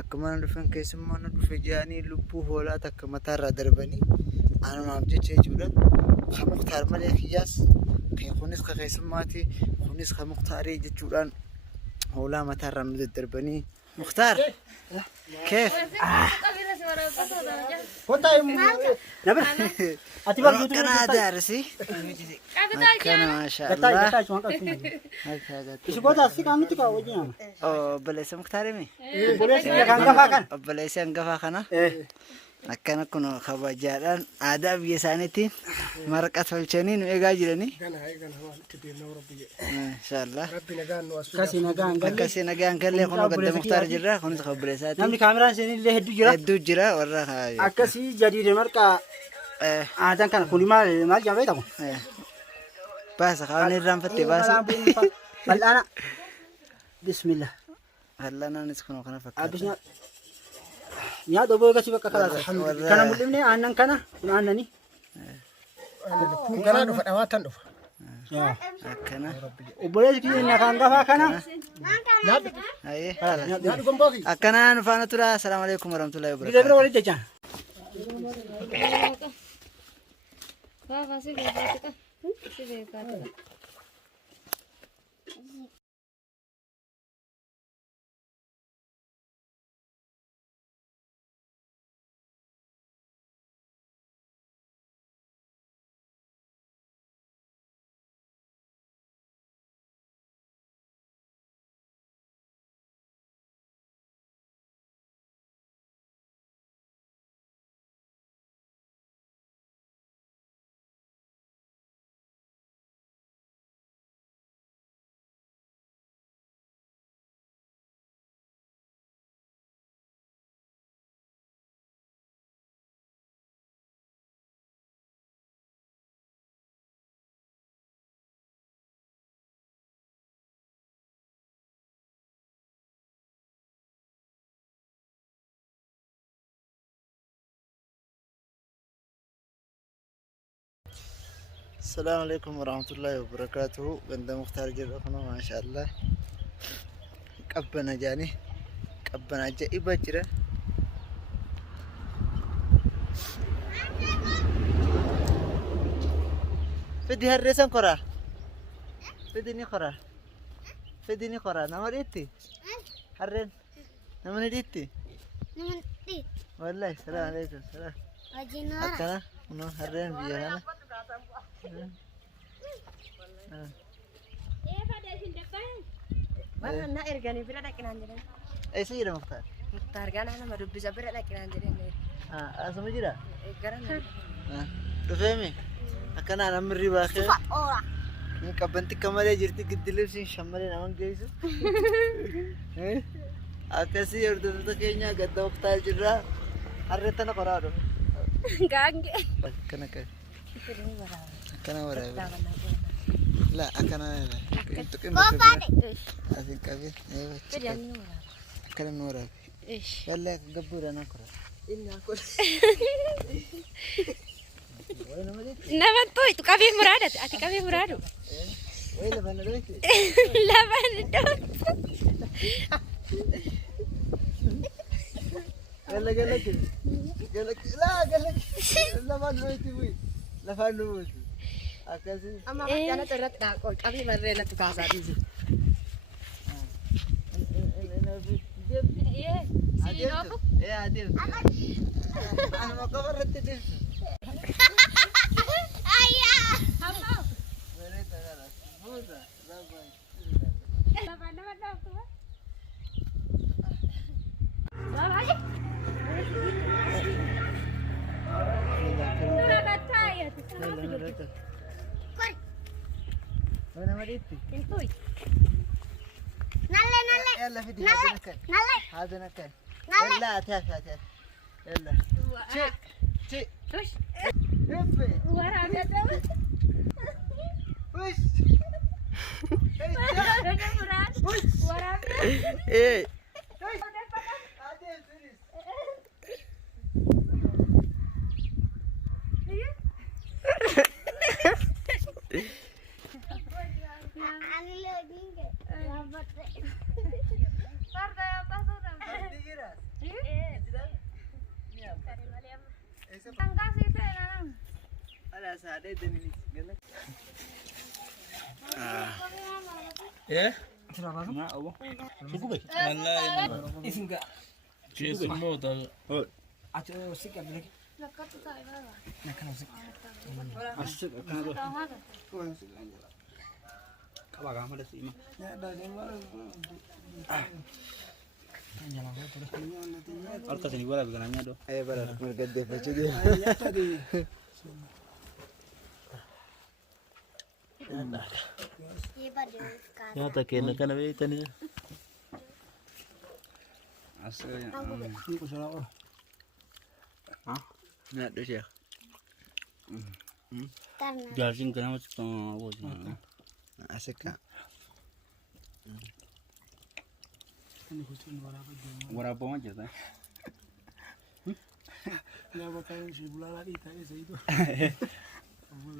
akkuma dhufan keessummaa nu dhufe jaanii lubbuu hoolaa takka mataarraa darbanii anumaaf jecha jechuudha. Kan Muktaar malee kiyyaas kunis ka keessummaati kunis ka Muktaarii jechuudhaan hoolaa mataarraa nu daddarbanii Muktaar كيف؟ كنا دارسي كنا ما شاء الله إيش قطع سيك عم تكا وجينا أو بليس مختارمي بوليس كان كفا كان بليس كفا كنا أكنا كنا خواجاران آداب يسانيتين مرقة فلشانين ويجاجرني إن شاء الله كاسينا جان كله كنا قدام مختار جرا كنا خبرسات نعم الكاميرا سنين اللي هدو جرا ورا هاي أكاسي جديد مركا عادان كان كل ما جابه تمام بس خلينا نرام فتي بس فالآن بسم الله هلا أنا نسخن كنا فكر يا دوباره كذي بقى خلاص كنا مدمنين أنن كنا أنني كنا دفع أواتن دفع يا كنا وبوليس كذي نكان دفع كنا أيه يا دكتور باقي أكنا نفعنا ترى السلام عليكم ورحمة الله كذا وبركاته بقول لك جان السلام عليكم ورحمة الله وبركاته. بند مختار جرقنا ما شاء الله. قبنا جاني قبنا جائبة جرا. فدي هالرسم كرا. فديني كرا. فديني كرا. نمر إتي. هالرن. نمر إتي. والله السلام عليكم السلام. أكنا منو هالرن بيجانا. Mana nak ergani berada kena jadi. Sih dah Mukhtar. Mukhtar kan ana madu bisa berada kena jadi. Asam aja dah. Garan. Tu fahami? Akana nama riba ke? Ora. Ni kabanti kamare jirti gidilib sih shamare naman gaisu. Akasi urdu tu kayaknya gadda Mukhtar jirra. Harreta na korado. Gangge. Kana ka. Kana wara. لا أكنا لا كنت أذن كافي أيوة كنا نورا إيش يلا قبور أنا كرا إني أقول نبى توي تكافي مرادة أتي كافي مرادو وين لبنا دوت لبنا دوت يلا قالك لا قالك لبنا دوت وي لبنا دوت أكاسي أما أنا ترى تاكل كافي مرة تكاسر ديزي إيه سينوكو إيه عادي أنا ما قبرت تدين أيا أما مريت أنا موزة لبنا دوت لا باجي وين مريتي؟ انتوي يلا في دي هذا نكال نالي. يلا تعال يلا شي وش هبي ورا بيتو وش ورا ايه Guarda, ya pasó. Ala saadee danii gala. Eh? Nah, Allah. Cukup. Wallahi. Isin enggak. Keessummoota. Acu sik ya bilik. Nah, kan sik. Asik kan tuh. Kaba kamu ada sih, Ima. Ya, ada yang mana? Tanya lah tuh. Alka sini gua bikin nanya do. Ayo bara mergade facet dia. Ya tadi. Ya tak kena kan be tani. Asli. Ini ku salah orang. Nak do Syekh. Jasin kena macam tu. Asik ka. Ini hujan berapa jam? Berapa macam tu? Ya bakal si bulan lagi tadi saya itu.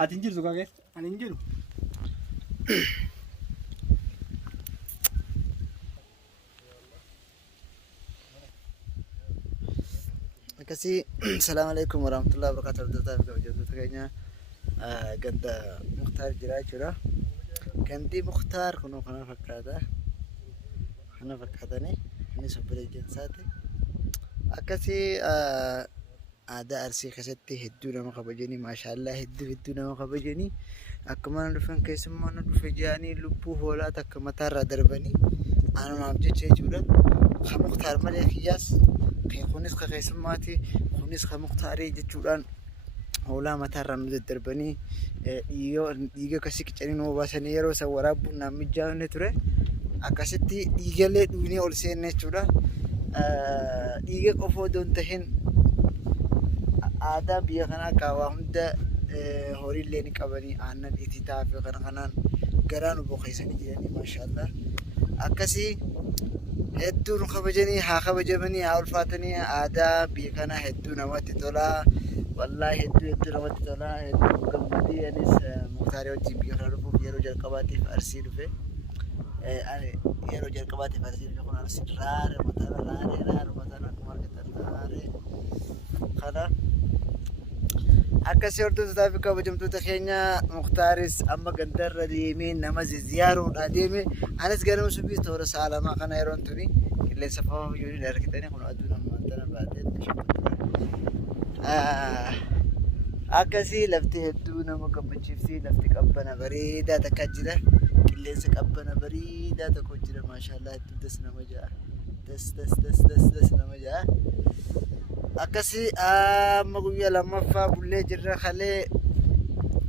Atinjir suka guys. Anjir. Kasih. Assalamualaikum warahmatullahi wabarakatuh. Kayaknya ganda Mukhtar jira jira. Ganti Mukhtar kuno kana fakkaata. Kana fakkaata ni. Ini sobere jensaati. Akkasii aadaa arsii keessatti hedduu nama kabajanii maashaallah hedduu nama kabajanii akkuma dhufan keessummaan dhufe jaanii lubbuu hoolaa takka mataarraa darbanii anumaaf jecha jechuudha. Ka Mukhtaar malee kiyyaas kunis ka keessummaati kunis ka Mukhtaarii jechuudhaan hoolaa mataarraa nu daddarbanii dhiiga akkasii qicanii nu obaasanii yeroo san waraabbuun naan mijaa'anne ture. Akkasitti dhiigallee dhuunee ol seenne jechuudha. Dhiiga qofoo doon tahin aadaa biyya kanaa kaawaa hunda horiillee ni qabanii aannan ititaa fi kana kanaan garaa nu boqeessanii jiranii maashaallah. Akkasii hedduu nu kabajanii haa kabajamanii haa ulfaatanii aadaa biyya kanaa hedduu namatti tolaa. Wallaahi hedduu namatti tolaa. Hedduu gammadee anis Muktaarii wajjin biyya kana dhufuuf yeroo jalqabaatiif Arsii dhufe. Yeroo jalqabaatiif Arsii dhufe kun Arsii raare mataan akkuma argitan raare kana. Akkasii hordoftoota fi kabajamtoota keenya Muktaaris amma gandarra deemee nama ziyaaruudha deeme. Anis ganama subii toora saalamaa kana yeroon tuni qilleensa fafaa ijoolleen argitanii kun aduu namaan tana baatee akkasii lafti hedduu nama gammachiifti. Lafti qabbana bareedaa takka jira. Qilleensa qabbana bareedaa tokko jira maashaallah hedduu das nama ja'a. Das nama ja'a. Akkasii amma guyyaa lammaffaa bullee jirra kalee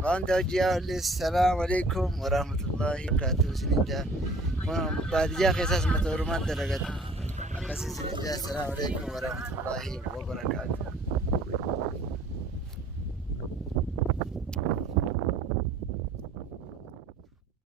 waan hojii salaamu alaikum warahmatullahi wabarakatuh sininjaa baadiyyaa keessaas mata orumaan dalagatu akkasii sininjaa salaamu alaikum warahmatullahi wabarakatuh.